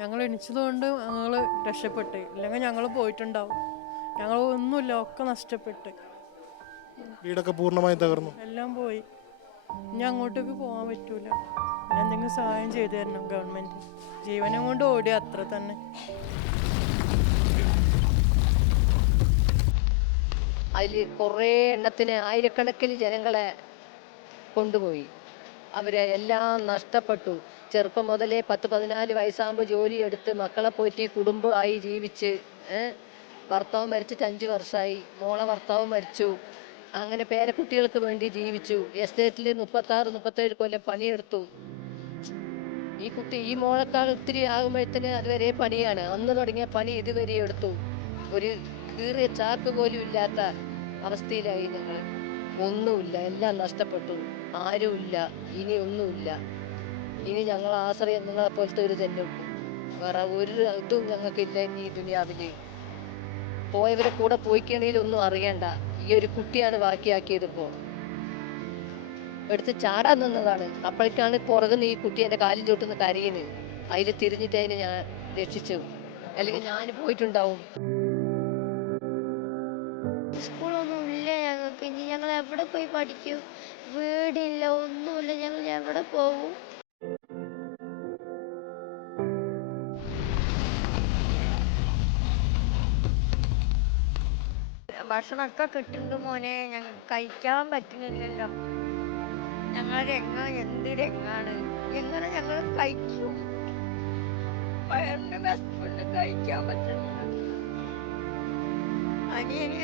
ഞങ്ങൾ എണിച്ചതുകൊണ്ട് ഞങ്ങൾ രക്ഷപ്പെട്ട്, ഇല്ലെങ്കിൽ ഞങ്ങൾ പോയിട്ടുണ്ടാവും. ഞങ്ങൾ ഒന്നുമില്ല, ഒക്കെ നഷ്ടപ്പെട്ട്. വീടൊക്കെ പൂർണ്ണമായി തകർന്നു. എല്ലാം പോയി. ഇനി അങ്ങോട്ടേക്ക് പോകാൻ പറ്റൂല. എന്തെങ്കിലും സഹായം ചെയ്തു തരണം ഗവൺമെൻറ്. ജീവനം കൊണ്ട് ഓടി, അത്ര തന്നെ. അതിൽ കുറേ എണ്ണത്തിന് ആയിരക്കണക്കിന് ജനങ്ങളെ കൊണ്ടുപോയി. അവരെ എല്ലാം നഷ്ടപ്പെട്ടു. ചെറുപ്പം മുതലേ 10-14 വയസ്സാകുമ്പോൾ ജോലിയെടുത്ത് മക്കളെ പോറ്റി കുടുംബമായി ജീവിച്ച്, ഭർത്താവ് മരിച്ചിട്ട് 5 വർഷമായി. മോളെ ഭർത്താവ് മരിച്ചു. അങ്ങനെ പേരക്കുട്ടികൾക്ക് വേണ്ടി ജീവിച്ചു. എസ്റ്റേറ്റിൽ 36-37 കൊല്ലം പണിയെടുത്തു. ഈ മോളെക്കാൾ ഒത്തിരി ആകുമ്പോഴത്തേന് അതുവരെ പണിയാണ്. അന്ന് തുടങ്ങിയ പണി ഇതുവരെ എടുത്തു. ഒരു കീറിയ ചാക്ക് പോലും ഇല്ലാത്ത അവസ്ഥയിലായി ഞങ്ങൾ. ഒന്നുമില്ല, എല്ലാം നഷ്ടപ്പെട്ടു. ആരുമില്ല, ഇനി ഒന്നുമില്ല. ഇനി ഞങ്ങൾ ആശ്രയം നിങ്ങളെ പോലത്തെ ഒരു തന്നെ ഉള്ളൂ. വേറെ ഒരു ഇതും ഞങ്ങൾക്കില്ല ഇനി ഈ ദുനിയാവില്. പോയവരെ കൂടെ പോയിക്കണേൽ ഒന്നും അറിയണ്ട. ഈ ഒരു കുട്ടിയാണ് ബാക്കിയാക്കിയതിപ്പോൾ. എടുത്ത് ചാടാൻ നിന്നതാണ്. അപ്പോഴേക്കാണ് പുറകുന്ന് ഈ കുട്ടി എൻ്റെ കാലിൽ ചോട്ടുന്ന കരയിന്. അതിൽ തിരിഞ്ഞിട്ട് അതിനെ ഞാൻ രക്ഷിച്ചു, അല്ലെങ്കിൽ ഞാൻ പോയിട്ടുണ്ടാവും. സ്കൂളൊന്നും ഇല്ല ഞങ്ങൾക്ക്. ഇനി ഞങ്ങൾ എവിടെ പോയി പഠിക്കും? വീടില്ല, ഒന്നുമില്ല. ഞങ്ങൾ എവിടെ പോകും? ഭക്ഷണമൊക്കെ കിട്ടുന്നുണ്ട് മോനെ, ഞങ്ങൾ കഴിക്കാൻ പറ്റുന്നില്ലല്ലോ. ഞങ്ങൾ എന്ത് രംഗാണ്? എങ്ങനെ ഞങ്ങൾ കഴിക്കും? വയറിന് വിശപ്പുണ്ട്, കഴിക്കാൻ പറ്റുന്നില്ല.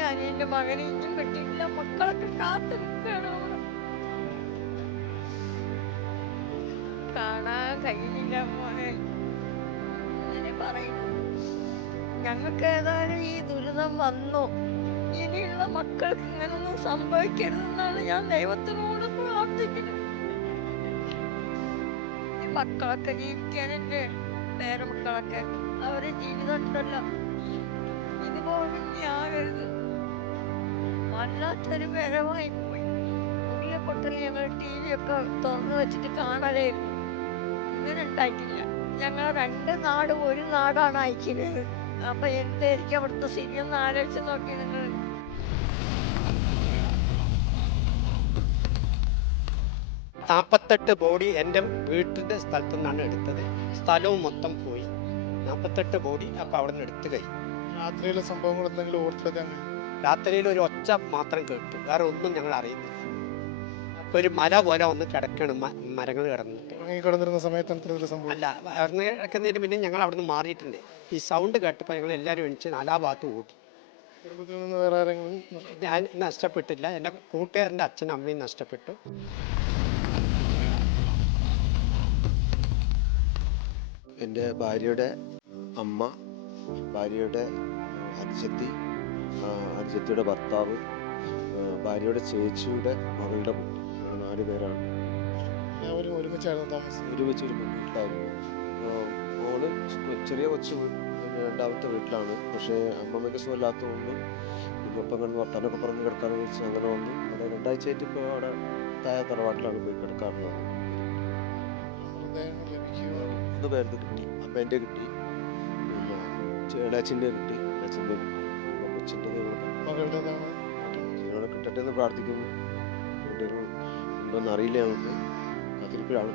അനിയന്റെ മകനെ ഇഞ്ചും കിട്ടിയില്ല. മക്കളൊക്കെ കാത്തു നിൽക്കുകയാണ്. കാണാൻ കഴിയില്ല മോനെ. ഇങ്ങനെ പറയുന്നു. ഞങ്ങൾക്ക് ഏതായാലും ഈ ദുരിതം വന്നു. ഇനിയുള്ള മക്കൾക്ക് ഇങ്ങനൊന്നും സംഭവിക്കരുതെന്നാണ് ഞാൻ ദൈവത്തിനോട് പ്രാർത്ഥിക്കുന്നത്. ഈ മക്കളൊക്കെ ജീവിക്കാനല്ലേ, പേരമക്കളൊക്കെ അവരുടെ ജീവിതം ഉണ്ടല്ലോ. ഇതുപോലെ ആകരുത്. വല്ലാത്തൊരു വിരവായി പോയി. പുതിയ പൊട്ടൽ ഞങ്ങൾ TV ഒക്കെ തുറന്നു വെച്ചിട്ട് കാണലായിരുന്നു. ഇങ്ങനെ ഉണ്ടായിട്ടില്ല. ഞങ്ങൾ 2 നാട് ഒരു നാടാണ് അയക്കുന്നത്. അപ്പൊ എന്തായിരിക്കും അവിടുത്തെ സ്ഥിതി ഒന്ന് ആലോചിച്ച് നോക്കി നിങ്ങൾ. 48 ബോഡി എൻ്റെ വീട്ടിൻ്റെ സ്ഥലത്തു നിന്നാണ് എടുത്തത്. സ്ഥലവും മൊത്തം പോയി. 48 ബോഡി അപ്പം അവിടെ നിന്ന് എടുത്തു കഴിഞ്ഞു. രാത്രിയിലെ സംഭവങ്ങൾ എന്തെങ്കിലും ഓർത്തെടുക്കാൻ കഴിയും? രാത്രിയിൽ ഒരു ഒച്ച മാത്രം കേട്ടു, വേറെ ഒന്നും ഞങ്ങൾ അറിയുന്നില്ല. അപ്പോൾ ഒരു മല പോലെ ഒന്ന് കിടക്കണം, മരങ്ങൾ കിടന്നിട്ട്. കിടന്നിരുന്ന സമയത്ത് എന്തെങ്കിലും സംഭവം? അല്ല, അവിടെ കിടക്കുന്നതിന് പിന്നെ ഞങ്ങൾ അവിടെ നിന്ന് മാറിയിട്ടുണ്ട്. ഈ സൗണ്ട് കേട്ടപ്പോൾ ഞങ്ങൾ എല്ലാവരും എണിച്ച് 4 ഭാഗത്ത് ഓടി. കുടുംബത്തിൽ നിന്ന് വേറെ ആരെങ്കിലും? ഞാൻ നഷ്ടപ്പെട്ടില്ല, എൻ്റെ കൂട്ടുകാരൻ്റെ അച്ഛനും അമ്മയും നഷ്ടപ്പെട്ടു. എൻ്റെ ഭാര്യയുടെ അമ്മ, ഭാര്യയുടെ അനുജത്തി, അനുജത്തിയുടെ ഭർത്താവ്, ഭാര്യയുടെ ചേച്ചിയുടെ മകളുടെ കുട്ടി, 4 പേരാണ്. എല്ലാവരും ഒരുമിച്ചായിരുന്നു താമസം? ഒരുമിച്ച് ഒരു വീട്ടിലായിരുന്നു. മോള് ചെറിയ കൊച്ചു രണ്ടാമത്തെ വീട്ടിലാണ്. പക്ഷേ അമ്മമ്മയ്ക്ക് സുഖമില്ലാത്തതുകൊണ്ട് ഇപ്പം അങ്ങനെ വർത്താനൊക്കെ പറഞ്ഞ് കിടക്കാമെന്ന് വെച്ച് അങ്ങനെ വന്നു. അവിടെ 2 ആഴ്ചയായിട്ട് ഇപ്പോൾ അവിടെ താഴെ തറവാട്ടിലാണ് പോയി കിടക്കാറുള്ളത്. 3 പേരുടെ കിട്ടി. അമ്മേൻ്റെ കിട്ടി, പിന്നെ ഇളയച്ചൻ്റെ കിട്ടി, അച്ഛൻ്റെ കിട്ടി, കൊച്ചിൻ്റെ ജീവനോടെ കിട്ടട്ടെ എന്ന് പ്രാർത്ഥിക്കുന്നു. ഉണ്ടോയെന്ന് അറിയില്ല, നമുക്ക് കാത്തിരിപ്പിലാണ്.